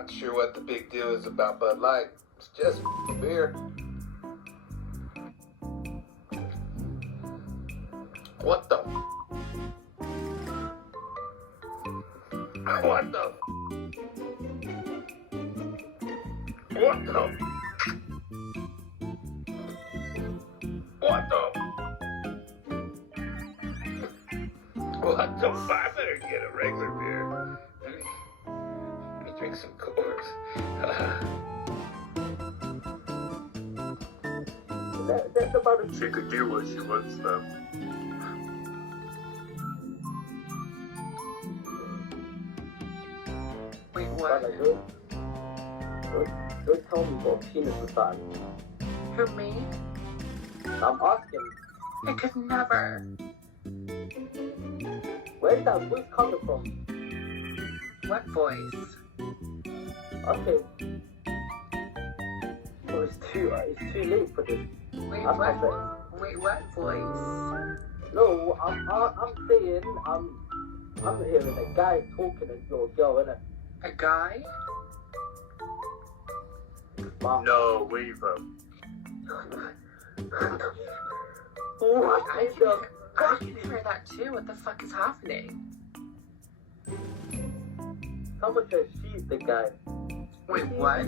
not sure what the big deal is about Bud Light. It's just beer. What the? What the? What the? What the? What the? I better get a regular beer. Let me drink some Coors. That's about it. She could do what she wants, though. Wait, what? Don't tell me what penis is that. Who, me? I'm asking, I could never. where is that voice coming from? What voice? Okay. Oh, it's too late for this. Wait, I'm what? not saying. Wait, what voice? No, I'm saying I'm hearing a guy talking to your girl, innit? A guy? Wow. No, Weaver. What I is the can hear that too. What the fuck is happening? How much is she the guy? Wait, what?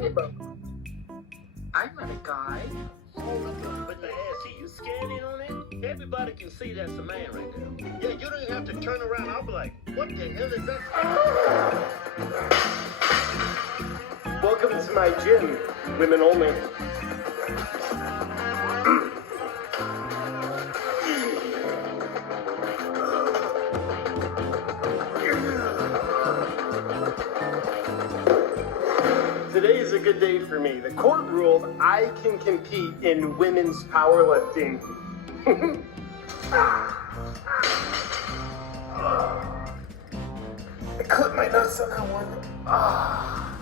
I'm not a guy. Hold up, but the ass, see, you scanning on it? Everybody can see that's a man right there. Yeah, you don't even have to turn around. I'll be like, what the hell is that? Welcome to my gym, women only. Today is a good day for me. The court ruled I can compete in women's powerlifting. I clipped my nuts on that one.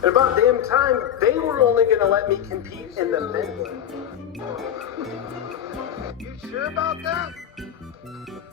And about damn time, they were only gonna let me compete in the men's. You sure about that?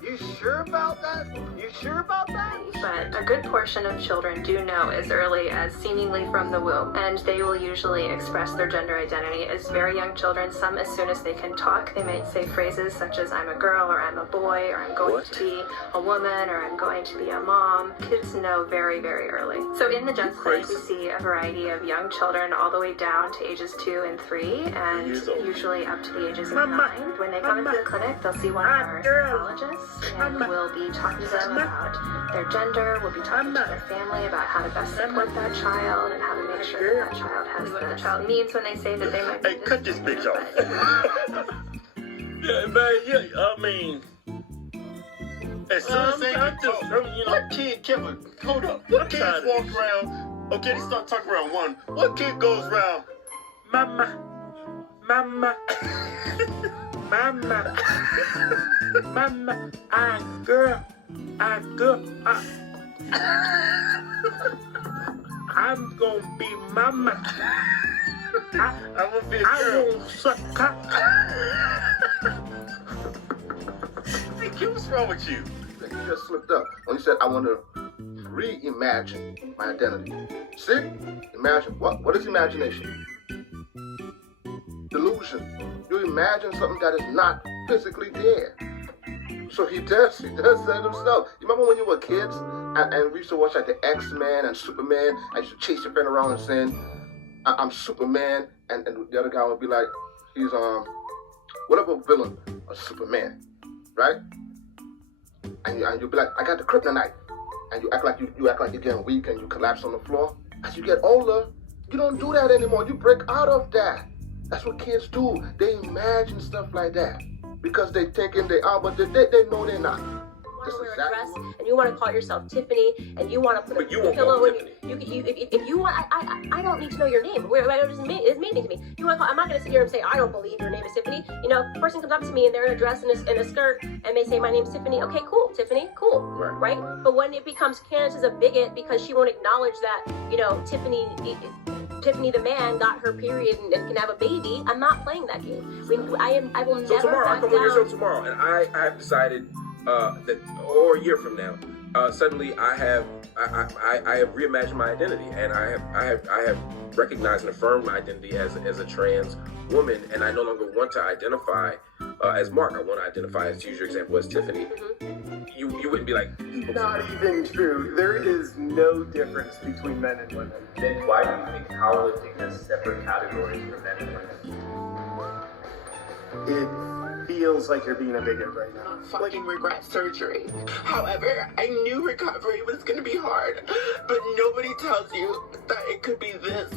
You sure about that? You sure about that? But a good portion of children do know as early as seemingly from the womb, and they will usually express their gender identity as very young children. Some as soon as they can talk. They might say phrases such as I'm a girl, or I'm a boy, or I'm going to be a woman, or I'm going to be a mom. Kids know very, very early. So in the gym clinic, we see a variety of young children all the way down to ages 2 and 3, and usually up to the ages of 9. When they come into the clinic, they'll see one of our psychologists, and we'll be talking to them about their gender. We'll be talking to their family about how to best support that child and how to make sure that child has what the child needs when they say that they might be. Hey, cut this bitch off. Yeah, man, yeah, I mean, as soon as they get this, what kid, Kevin, hold up, what kids walk around, okay, they start talking around one, what kid goes around, mama, mama, mama, mama, girl, I'm gonna be mama. I'm gonna be a girl. I won't suck cock. What's wrong with you? You just slipped up when you said I want to reimagine my identity. See? Imagine. What is imagination? Delusion. You imagine something that is not physically there. So he does that himself. You remember when you were kids and we used to watch like the X-Men and Superman? I used to chase your friend around and saying, I'm Superman, and the other guy would be like, he's whatever villain or Superman, right? And you'll be like, I got the kryptonite, and you act like you're getting weak and you collapse on the floor. As you get older, you don't do that anymore. You break out of that. That's what kids do. They imagine stuff like that because they thinking they are, but they know they're not. You want to wear a dress and you want to call yourself Tiffany and you want to put a pillow in you. If you want, I don't need to know your name. It doesn't mean anything to me. You want to call? I'm not going to sit here and say I don't believe your name is Tiffany. You know, a person comes up to me and they're in a dress and a skirt and they say my name's Tiffany. Okay, cool, Tiffany, cool, right? But when it becomes Candace is a bigot because she won't acknowledge that Tiffany the man got her period and can have a baby, I'm not playing that game. I will never. So tomorrow, back I come on your down. show tomorrow, and I've decided that, or a year from now, suddenly I have reimagined my identity, and I have recognized and affirmed my identity as a trans woman, and I no longer want to identify as Mark. I want to identify, as to use your example, as Tiffany. You wouldn't be like, Not even true. There is no difference between men and women. Then why do you think powerlifting has separate categories for men and women? It feels like you're being a bigot right now. Fucking regret surgery. However, I knew recovery was gonna be hard, but nobody tells you that it could be this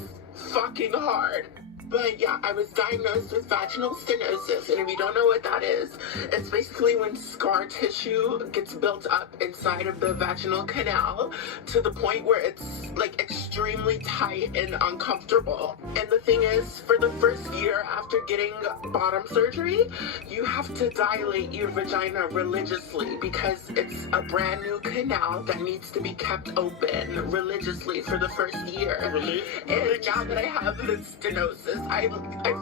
fucking hard. But yeah, I was diagnosed with vaginal stenosis, and if you don't know what that is, it's basically when scar tissue gets built up inside of the vaginal canal to the point where it's like extremely tight and uncomfortable. And the thing is, for the first year after getting bottom surgery, you have to dilate your vagina religiously because it's a brand new canal that needs to be kept open religiously for the first year. Really? And now that I have this stenosis, I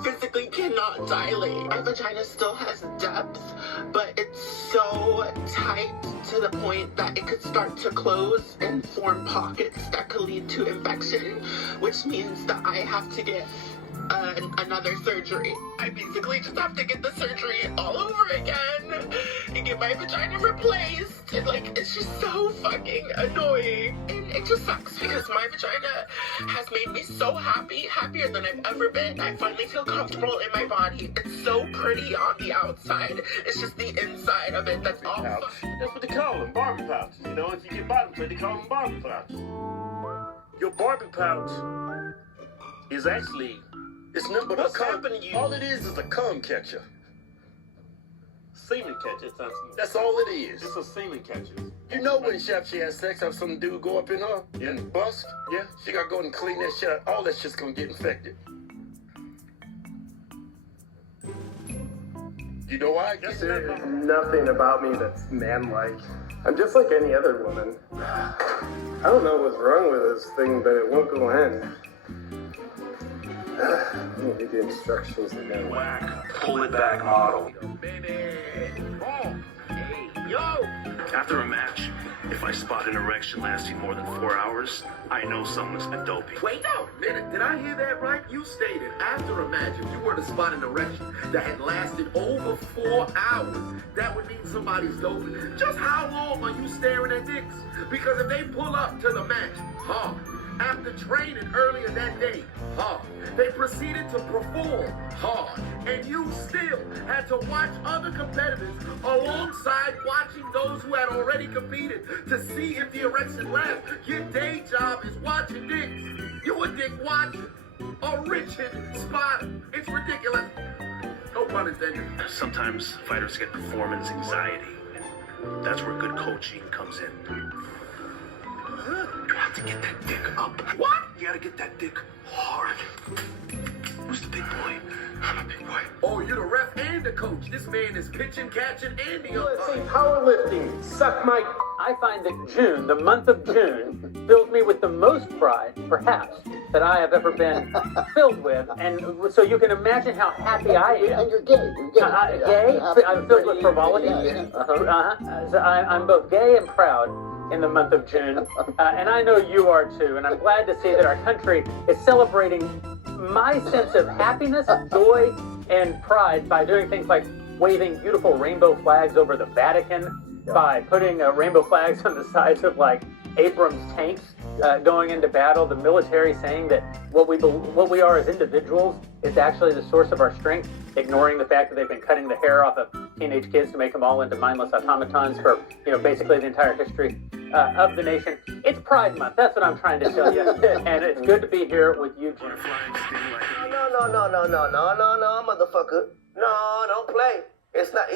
physically cannot dilate. My vagina still has depth, but it's so tight to the point that it could start to close and form pockets that could lead to infection, which means that I have to get another surgery. I basically just have to get the surgery all over again and get my vagina replaced. And like, it's just so fucking annoying. And it just sucks because my vagina has made me so happy, happier than I've ever been. I finally feel comfortable in my body. It's so pretty on the outside. It's just the inside of it that's all Pouch. That's what they call them, Barbie pouches. You know, if you get bottom plate, they call them Barbie pouches. Your Barbie pouch is actually, it's nothing but What's a cum. happening to you? All it is a cum catcher. Semen catcher. That's all it is. It's a semen catcher. You know when she has sex, have some dude go up in her and bust? Yeah. She gotta go and clean that shit out. All that shit's gonna get infected. You know why? There's nothing about me that's manlike. I'm just like any other woman. I don't know what's wrong with this thing, but it won't go in. Let me read the instructions again. Whack, pull it back model. After a match, if I spot an erection lasting more than 4 hours, I know someone's been doping. Wait a minute, did I hear that right? You stated after a match, if you were to spot an erection that had lasted over 4 hours, that would mean somebody's doping. Just how long are you staring at dicks? Because if they pull up to the match hard, after training earlier that day hard, they proceeded to perform hard, and you still had to watch other competitors alongside watching those who had already competed to see if the erection lasts. Your day job is watching dicks. You a dick watcher, a Richard spotter. It's ridiculous. No pun intended. Sometimes fighters get performance anxiety, and that's where good coaching comes in. You have to get that dick up. What? You gotta get that dick hard. Who's the big boy? I'm a big boy. Oh, you're the ref and the coach. This man is pitching, catching, and the Let's say umpire. powerlifting. Suck my... I find that June, the month of June, fills me with the most pride, perhaps, that I have ever been filled with. And so you can imagine how happy I am. And you're gay. You're gay. Gay? I'm filled with frivolity? So I'm both gay and proud in the month of June. And I know you are too. And I'm glad to see that our country is celebrating my sense of happiness, joy, and pride by doing things like waving beautiful rainbow flags over the Vatican, by putting rainbow flags on the sides of like Abrams tanks going into battle, the military saying that what we are as individuals is actually the source of our strength, ignoring the fact that they've been cutting the hair off of teenage kids to make them all into mindless automatons for, basically the entire history of the nation. It's Pride Month. That's what I'm trying to tell you. And it's good to be here with you, Jim. No, motherfucker. No, don't play. It's not.